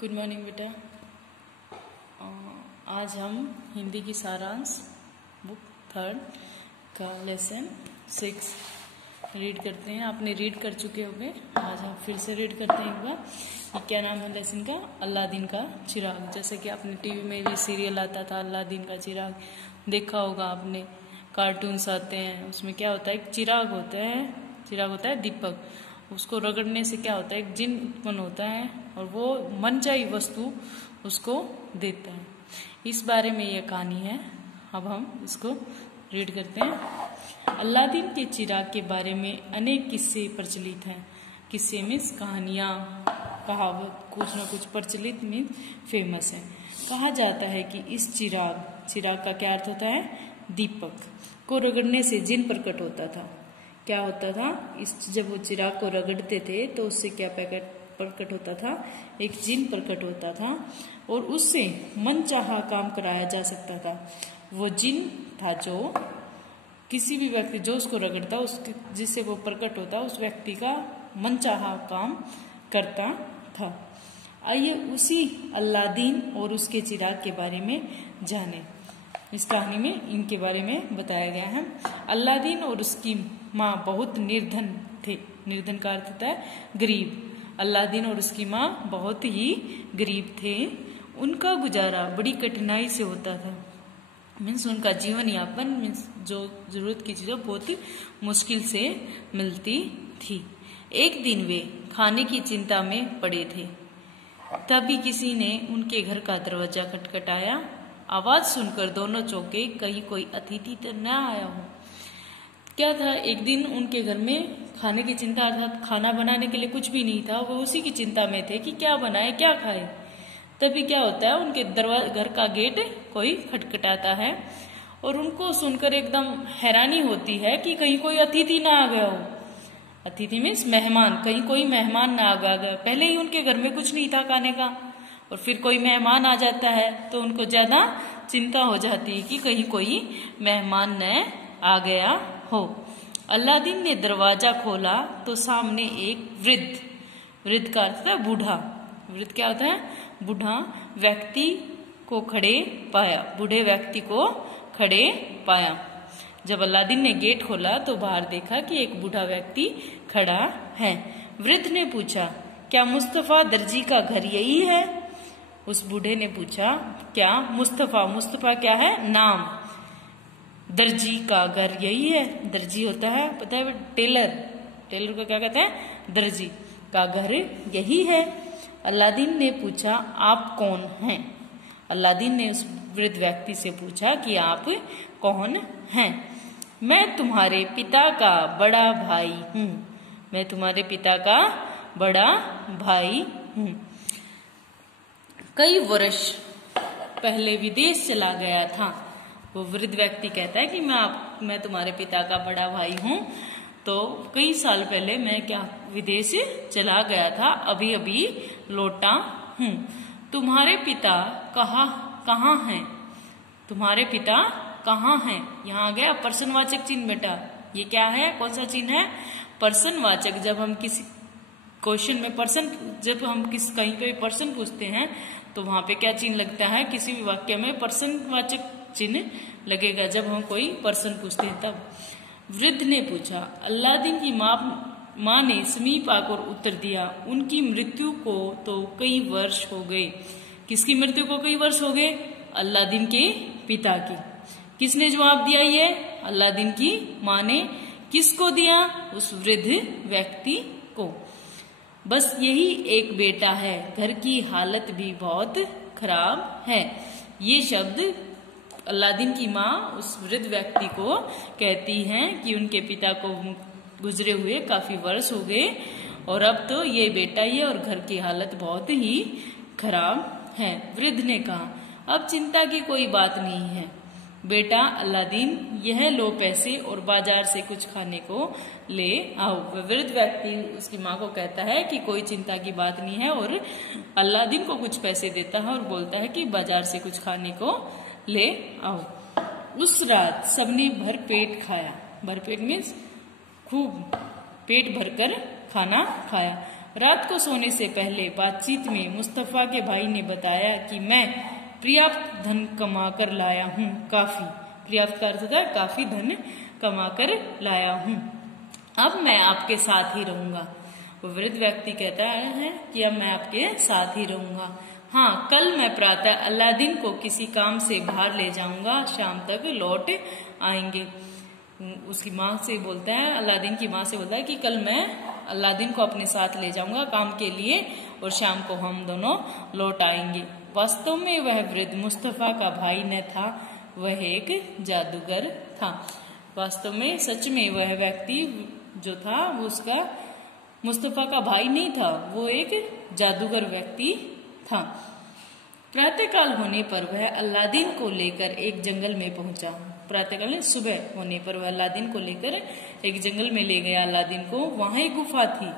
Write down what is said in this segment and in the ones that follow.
Good morning बेटा। आज हम हिंदी की सारांश बुक 3 का लेसन 6 रीड करते हैं। आपने रीड कर चुके होंगे, आज हम फिर से रीड करते हैं एक बार। ये क्या नाम है लेसन का? अलादीन का चिराग। जैसे कि आपने टीवी में भी सीरियल आता था अलादीन का चिराग, देखा होगा आपने। कार्टून्स आते हैं, उसमें क्या होता है, एक चिराग होता है दीपक। उसको रगड़ने से क्या होता है, एक जिन उत्पन्न होता है और वो मनचाही वस्तु उसको देता है। इस बारे में यह कहानी है। अब हम इसको रीड करते हैं। अलादीन के चिराग के बारे में अनेक किस्से प्रचलित हैं। किस्से मीन्स कहानियाँ, कहावत, कुछ न कुछ प्रचलित में फेमस है। कहा जाता है कि इस चिराग का क्या अर्थ होता है? दीपक को रगड़ने से जिन प्रकट होता था। क्या होता था? जब वो चिराग को रगड़ते थे तो उससे क्या प्रकट होता था? एक जिन प्रकट होता था और उससे मनचाहा काम कराया जा सकता था। वो जिन था जो किसी भी व्यक्ति जो उसको रगड़ता, उसके जिससे वो प्रकट होता, उस व्यक्ति का मनचाहा काम करता था। आइए उसी अलादीन और उसके चिराग के बारे में जानें। इस कहानी में इनके बारे में बताया गया है। अलादीन और उसकी माँ बहुत निर्धन थे। निर्धन का अर्थ होता है गरीब। अलादीन और उसकी माँ बहुत ही गरीब थे। उनका गुजारा बड़ी कठिनाई से होता था। मीन्स उनका जीवन यापन, मीन्स जो जरूरत की चीजें बहुत ही मुश्किल से मिलती थी। एक दिन वे खाने की चिंता में पड़े थे, तभी किसी ने उनके घर का दरवाजा खटखटाया। आवाज सुनकर दोनों चौंके, कहीं कोई अतिथि तो न आया हो। क्या था, एक दिन उनके घर में खाने की चिंता, अर्थात खाना बनाने के लिए कुछ भी नहीं था। वो उसी की चिंता में थे कि क्या बनाए, क्या खाए। तभी क्या होता है, उनके घर का गेट कोई खटखटाता है और उनको सुनकर एकदम हैरानी होती है कि कहीं कोई अतिथि ना आ गया हो। अतिथि मीन्स मेहमान, कहीं कोई मेहमान ना आ गया। पहले ही उनके घर में कुछ नहीं था खाने का और फिर कोई मेहमान आ जाता है तो उनको ज्यादा चिंता हो जाती है कि कहीं कोई मेहमान न आ गया हो। अलादीन ने दरवाजा खोला तो सामने एक वृद्ध का अर्थ है बूढ़ा। वृद्ध क्या होता है? बूढ़ा व्यक्ति को खड़े पाया। बूढ़े व्यक्ति को खड़े पाया। जब अलादीन ने गेट खोला तो बाहर देखा कि एक बूढ़ा व्यक्ति खड़ा है। वृद्ध ने पूछा, क्या मुस्तफा दर्जी का घर यही है? उस बूढ़े ने पूछा, क्या मुस्तफा क्या है? नाम। दर्जी का घर यही है? दर्जी होता है, पता है, टेलर को क्या कहते हैं? दर्जी का घर यही है। अलादीन ने पूछा, आप कौन हैं? अलादीन ने उस वृद्ध व्यक्ति से पूछा कि आप कौन हैं? मैं तुम्हारे पिता का बड़ा भाई हूँ। मैं तुम्हारे पिता का बड़ा भाई हूँ। कई वर्ष पहले विदेश चला गया था। वो वृद्ध व्यक्ति कहता है कि मैं तुम्हारे पिता का बड़ा भाई हूँ। तो कई साल पहले मैं विदेश चला गया था, अभी अभी लौटा हूँ। तुम्हारे पिता कहाँ हैं? तुम्हारे पिता कहाँ हैं? यहाँ आ गया पर्सनवाचक चिन्ह बेटा। ये क्या है? कौन सा चिन्ह है? पर्सनवाचक। जब हम किसी क्वेश्चन में जब हम कहीं पे पर्सन पूछते हैं तो वहां पे क्या चिन्ह लगता है? किसी भी वाक्य में पर्सनवाचक चिन्ह लगेगा जब हम कोई पर्सन पूछते हैं तब। वृद्ध ने पूछा। अलादीन की माँ ने समीप आकर उत्तर दिया, उनकी मृत्यु को तो कई वर्ष हो गए। किसकी मृत्यु को कई वर्ष हो गए? अलादीन के पिता की। किसने जवाब दिया? ये अलादीन की माँ ने। किसको दिया? उस वृद्ध व्यक्ति को। बस यही एक बेटा है, घर की हालत भी बहुत खराब है। ये शब्द अलादीन की माँ उस वृद्ध व्यक्ति को कहती हैं कि उनके पिता को गुजरे हुए काफी वर्ष हो गए और अब तो ये बेटा ही है और घर की हालत बहुत ही खराब है। वृद्ध ने कहा, अब चिंता की कोई बात नहीं है बेटा अलादीन, यह लो पैसे और बाजार से कुछ खाने को ले आओ। वृद्ध व्यक्ति उसकी माँ को कहता है कि कोई चिंता की बात नहीं है और अलादीन को कुछ पैसे देता है और बोलता है कि बाजार से कुछ खाने को ले आओ। उस रात सबने भरपेट खाया। भरपेट मीन्स खूब पेट भरकर खाना खाया। रात को सोने से पहले बातचीत में मुस्तफा के भाई ने बताया कि मैं पर्याप्त धन कमा कर लाया हूँ। काफी, पर्याप्त का अर्थ था काफी धन कमा कर लाया हूँ। अब मैं आपके साथ ही रहूंगा। वो वृद्ध व्यक्ति कहता है कि अब मैं आपके साथ ही रहूंगा। हाँ, कल मैं प्रातः अलादीन को किसी काम से बाहर ले जाऊंगा, शाम तक लौट आएंगे। उसकी माँ से बोलता है, अलादीन की माँ से बोलता है कि कल मैं अलादीन को अपने साथ ले जाऊंगा काम के लिए और शाम को हम दोनों लौट आएंगे। वास्तव में वह वृद्ध मुस्तफा का भाई न था, वह एक जादूगर था। वास्तव में सच में वह व्यक्ति जो था वो उसका मुस्तफा का भाई नहीं था, वो एक जादूगर व्यक्ति था। प्रातःकाल होने पर वह अलादीन को लेकर एक जंगल में पहुंचा। प्रातःकाल सुबह होने पर वह अलादीन को लेकर एक जंगल में ले गया अलादीन को। वहां एक गुफा थी।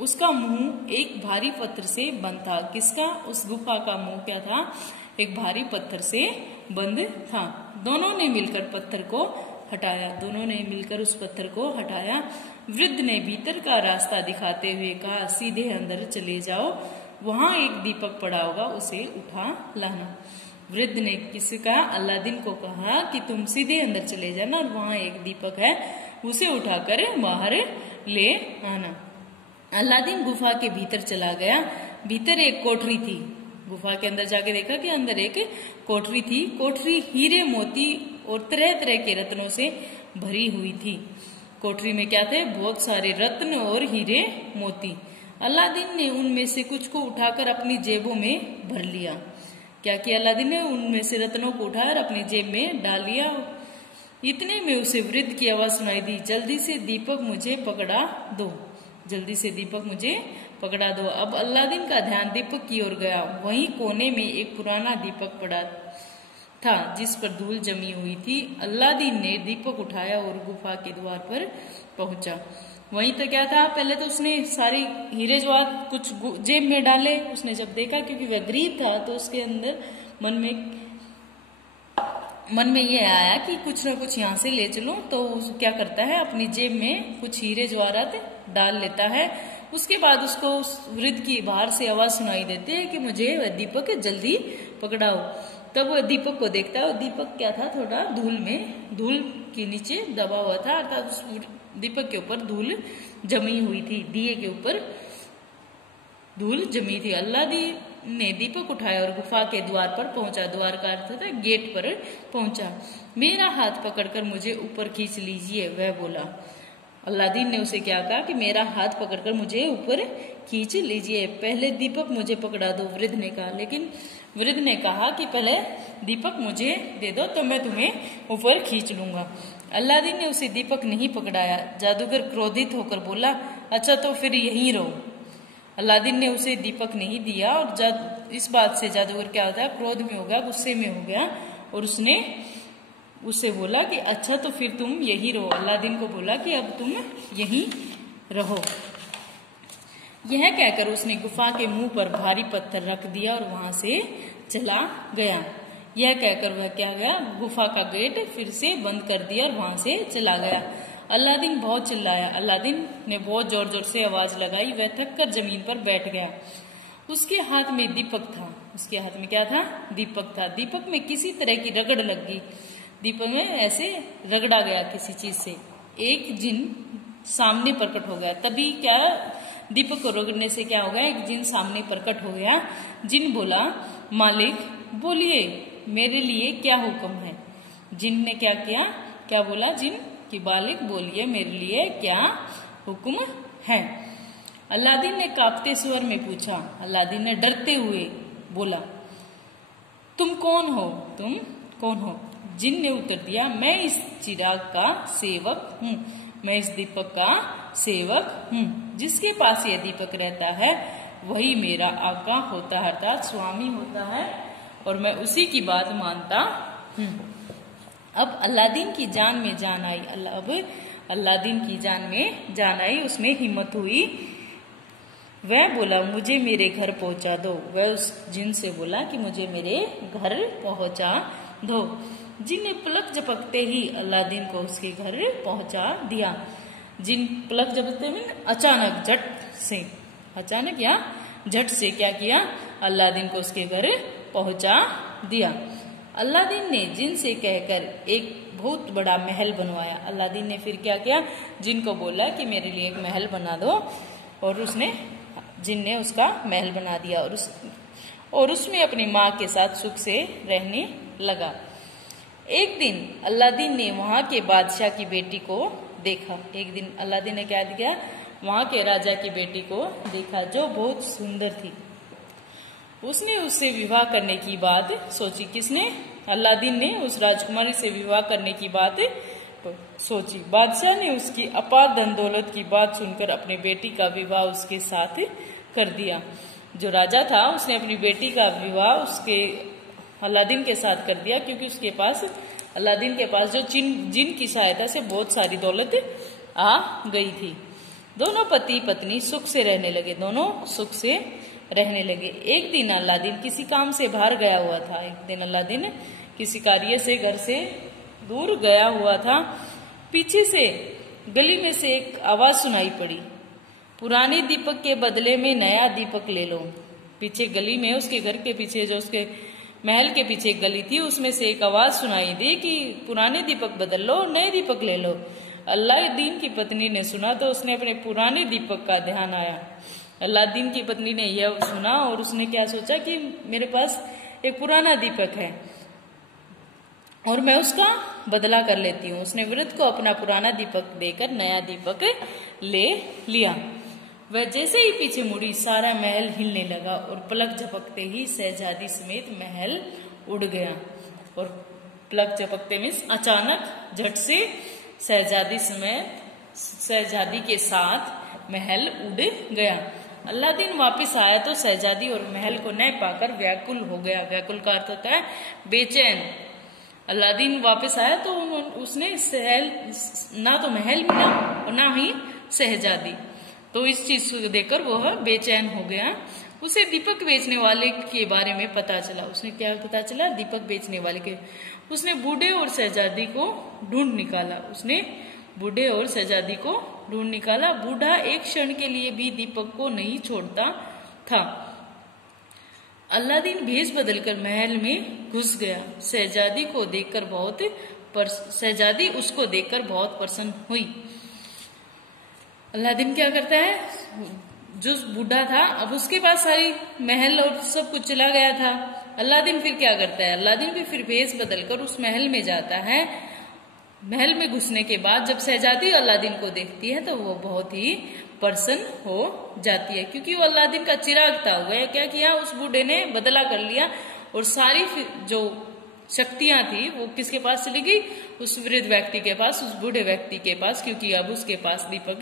उसका मुंह एक भारी पत्थर से बंद था। किसका? उस गुफा का मुंह क्या था? एक भारी पत्थर से बंद था। दोनों ने मिलकर पत्थर को हटाया। दोनों ने मिलकर उस पत्थर को हटाया। वृद्ध ने भीतर का रास्ता दिखाते हुए कहा, सीधे अंदर चले जाओ, वहां एक दीपक पड़ा होगा, उसे उठा लाना। वृद्ध ने किसी का अलादीन को कहा कि तुम सीधे अंदर चले जाना और वहां एक दीपक है, उसे उठाकर बाहर ले आना। अलादीन गुफा के भीतर चला गया। भीतर एक कोठरी थी। गुफा के अंदर जाके देखा कि अंदर एक कोठरी थी। कोठरी हीरे मोती और तरह तरह के रत्नों से भरी हुई थी। कोठरी में क्या थे? बहुत सारे रत्न और हीरे मोती। अलादीन ने उनमें से कुछ को उठाकर अपनी जेबों में भर लिया। क्या किया अलादीन ने? उनमें से रत्नों को उठाकर अपनी जेब में डाल लिया। इतने में उसे वृद्ध की आवाज सुनाई दी, जल्दी से दीपक मुझे पकड़ा दो, जल्दी से दीपक मुझे पकड़ा दो। अब अलादीन का ध्यान दीपक की ओर गया। वहीं कोने में एक पुराना दीपक पड़ा था जिस पर धूल जमी हुई थी। अलादीन ने दीपक उठाया और गुफा के द्वार पर पहुंचा। वहीं तो क्या था? पहले तो उसने सारी हीरे जवाहरात कुछ जेब में डाले। उसने जब देखा, क्योंकि वह गरीब था, तो उसके अंदर मन में ये आया कि कुछ ना कुछ यहाँ से ले चलूं। तो क्या करता है, अपनी जेब में कुछ हीरे जवाहरात डाल लेता है। उसके बाद उसको उस वृद्ध की बाहर से आवाज सुनाई देती है कि मुझे वह दीपक जल्दी पकड़ाओ। तब वह दीपक को देखता है और दीपक क्या था? थोड़ा धूल के नीचे दबा हुआ था, अर्थात उस दीपक के ऊपर धूल जमी हुई थी। दिए के ऊपर धूल जमी थी। अलादीन ने दीपक उठाया और गुफा के द्वार पर पहुंचा। द्वार का अर्थ था गेट पर पहुंचा। मेरा हाथ पकड़कर मुझे ऊपर खींच लीजिए, वह बोला। अलादीन ने उसे क्या कहा कि मेरा हाथ पकड़कर मुझे ऊपर खींच लीजिए, पहले दीपक मुझे पकड़ा दो, वृद्ध ने कहा। लेकिन वृद्ध ने कहा कि पहले दीपक मुझे दे दो तो मैं तुम्हें ऊपर खींच लूंगा। अलादीन ने उसे दीपक नहीं पकड़ाया। जादूगर क्रोधित होकर बोला, अच्छा तो फिर यहीं रहो। अलादीन ने उसे दीपक नहीं दिया और इस बात से जादूगर क्या होता है? क्रोध में हो गया, गुस्से में हो गया और उसने उससे बोला कि अच्छा तो फिर तुम यहीं रहो। अलादीन को बोला कि अब तुम यहीं रहो। यह कहकर उसने गुफा के मुंह पर भारी पत्थर रख दिया और वहां से चला गया। यह कहकर वह क्या गया? गुफा का गेट फिर से बंद कर दिया और वहां से चला गया। अलादीन बहुत चिल्लाया। अलादीन ने बहुत जोर जोर से आवाज लगाई। वह थक कर जमीन पर बैठ गया। उसके हाथ में दीपक था। उसके हाथ में क्या था? दीपक था। दीपक में किसी तरह की रगड़ लग गई। दीपक में ऐसे रगड़ा गया किसी चीज से। एक जिन सामने प्रकट हो गया। तभी क्या? दीपक को रगड़ने से क्या हो गया? एक जिन सामने प्रकट हो गया। जिन बोला, मालिक बोलिए, मेरे लिए क्या हुक्म है? जिन ने क्या किया? क्या बोला? जिन कि मालिक बोलिए, मेरे लिए क्या हुक्म है? अलादीन ने कांपते स्वर में पूछा। अलादीन ने डरते हुए बोला, तुम कौन हो? तुम कौन हो? जिन ने उत्तर दिया, मैं इस चिराग का सेवक हूँ, मैं इस दीपक का सेवक हूँ। जिसके पास यह दीपक रहता है वही मेरा आका होता है, अर्थात स्वामी होता है, और मैं उसी की बात मानता हूँ। अब अलादीन की जान में जान आई। अब अलादीन की जान में जान आई, उसमें हिम्मत हुई। वह बोला, मुझे मेरे घर पहुंचा दो। वह उस जिन से बोला कि मुझे मेरे घर पहुंचा दो। जिन ने पलक झपकते ही अलादीन को उसके घर पहुंचा दिया। जिन पलक झपकते में अचानक झट से, अचानक या झट से क्या किया, अलादीन को उसके घर पहुंचा दिया। अलादीन ने जिन से कहकर एक बहुत बड़ा महल बनवाया। अलादीन ने फिर क्या किया, जिन को बोला कि मेरे लिए एक महल बना दो, और उसने, जिन ने उसका महल बना दिया और उसमें अपनी माँ के साथ सुख से रहने लगा। एक दिन अलादीन ने वहां के बादशाह की बेटी को देखा। एक दिन अलादीन ने क्या किया, वहां के राजा की बेटी को देखा जो बहुत सुंदर थी। उसने उससे विवाह करने की बात सोची। किसने? अलादीन ने उस राजकुमारी से विवाह करने की बात सोची। बादशाह ने उसकी अपार धन दौलत की बात सुनकर अपनी बेटी का विवाह उसके साथ कर दिया। जो राजा था उसने अपनी बेटी का विवाह उसके अलादीन के साथ कर दिया, क्योंकि उसके पास, अलादीन के पास जो जिन की सहायता से बहुत सारी दौलत आ गई थी। दोनों पति पत्नी सुख से रहने लगे, दोनों सुख से रहने लगे। एक दिन अलादीन किसी काम से बाहर गया हुआ था। एक दिन अलादीन किसी कार्य से घर से दूर गया हुआ था। पीछे से गली में से एक आवाज सुनाई पड़ी, पुराने दीपक के बदले में नया दीपक ले लो। पीछे गली में, उसके घर के पीछे, जो उसके महल के पीछे एक गली थी, उसमें से एक आवाज सुनाई दी कि पुराने दीपक बदल लो, नए दीपक ले लो। अलादीन की पत्नी ने सुना तो उसने अपने पुराने दीपक का ध्यान आया। अलादीन की पत्नी ने यह सुना और उसने क्या सोचा कि मेरे पास एक पुराना दीपक है और मैं उसका बदला कर लेती हूँ। उसने वृद्ध को अपना पुराना दीपक देकर नया दीपक ले लिया। वह जैसे ही पीछे मुड़ी, सारा महल हिलने लगा और पलक झपकते ही शहजादी समेत महल उड़ गया। और पलक झपकते में अचानक झट से शहजादी समेत, शहजादी के साथ महल उड़ गया। अलादीन वापस आया तो शहजादी और महल को न पाकर व्याकुल हो गया। व्याकुल का अर्थ होता है बेचैन। अलादीन वापस आया तो उसने ना तो महल मिला और ना ही शहजादी। तो इस चीज को देखकर वह बेचैन हो गया। उसे दीपक बेचने वाले के बारे में पता चला। उसने क्या पता चला? दीपक बेचने वाले के। उसने बूढ़े और शहजादी को ढूंढ निकाला। उसने बूढ़े और शहजादी को ढूंढ निकाला। बूढ़ा एक क्षण के लिए भी दीपक को नहीं छोड़ता था। अलादीन भेष बदलकर महल में घुस गया। शहजादी उसको देखकर बहुत प्रसन्न हुई। अलादीन क्या करता है, जो बूढ़ा था अब उसके पास सारी महल और सब कुछ चला गया था। अलादीन फिर क्या करता है, अलादीन भी फिर भेष बदलकर उस महल में जाता है। महल में घुसने के बाद जब शहजादी अलादीन को देखती है तो वो बहुत ही प्रसन्न हो जाती है, क्योंकि वो अलादीन का चिराग था। वह क्या किया, उस बूढ़े ने बदला कर लिया और सारी जो शक्तियां थी वो किसके पास चली गई? उस वृद्ध व्यक्ति के पास, उस बूढ़े व्यक्ति के पास, क्योंकि अब उसके पास दीपक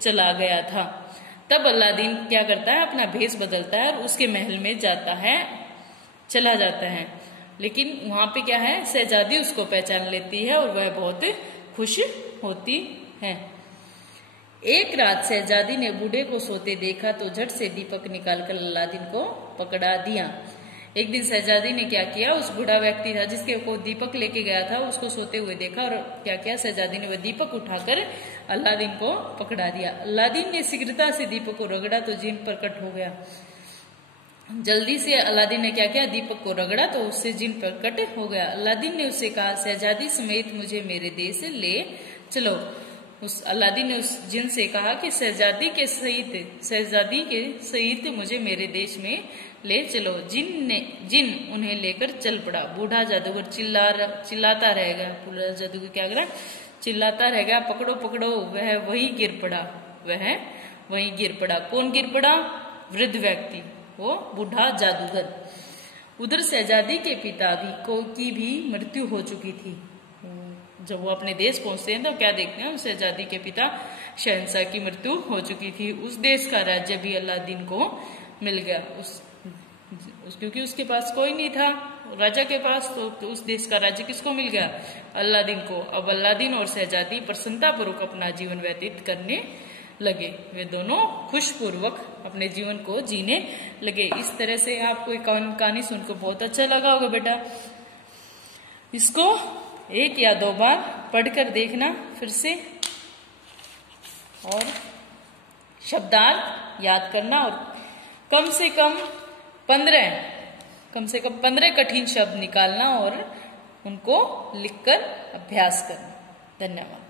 चला गया था। तब अलादीन क्या करता है, अपना भेष बदलता है और उसके महल में जाता है, चला जाता है। लेकिन वहां पे क्या है, शहजादी उसको पहचान लेती है और वह बहुत खुश होती है। एक रात शहजादी ने बूढ़े को सोते देखा तो झट से दीपक निकालकर अलादीन को पकड़ा दिया। एक दिन शहजादी ने क्या किया, उस बूढ़ा व्यक्ति था जिसके को दीपक लेके गया था, उसको सोते हुए देखा और क्या किया, शहजादी ने वह दीपक उठाकर अलादीन को पकड़ा दिया। अलादीन ने शीघ्रता से दीपक को रगड़ा तो जिन प्रकट हो गया। जल्दी से अलादीन ने क्या किया, दीपक को रगड़ा तो उससे जिन प्रकट हो गया। अलादीन ने उससे कहा, शहजादी समेत मुझे मेरे देश ले चलो। उस अलादीन ने उस जिन से कहा कि शहजादी के सहित मुझे मेरे देश में ले चलो। जिन उन्हें लेकर चल पड़ा। बूढ़ा जादूगर चिल्लाता रह गया। बूढ़ा जादूगर क्या कर रहा है, चिल्लाता रह गया, पकड़ो पकड़ो। वह वहीं गिर पड़ा। कौन गिर पड़ा? वृद्ध व्यक्ति, वो बूढ़ा जादूगर। उधर शहजादी के पिता की भी मृत्यु हो चुकी थी। जब वो अपने देश पहुंचते हैं तो क्या देखते हैं, शहजादी के पिता शहंशाह की मृत्यु हो चुकी थी। उस देश का राज्य भी अलादीन को मिल गया। क्योंकि उसके पास कोई नहीं था राजा के पास, तो उस देश का राज्य किसको मिल गया? अलादीन को। अब अलादीन और शहजादी प्रसन्नतापूर्वक अपना जीवन व्यतीत करने लगे। वे दोनों खुशपूर्वक अपने जीवन को जीने लगे। इस तरह से आपको कहानी सुनकर बहुत अच्छा लगा होगा बेटा। इसको 1 या 2 बार पढ़कर देखना फिर से। और शब्दार्थ याद करना और कम से कम 15 कठिन शब्द निकालना और उनको लिखकर अभ्यास करना। धन्यवाद।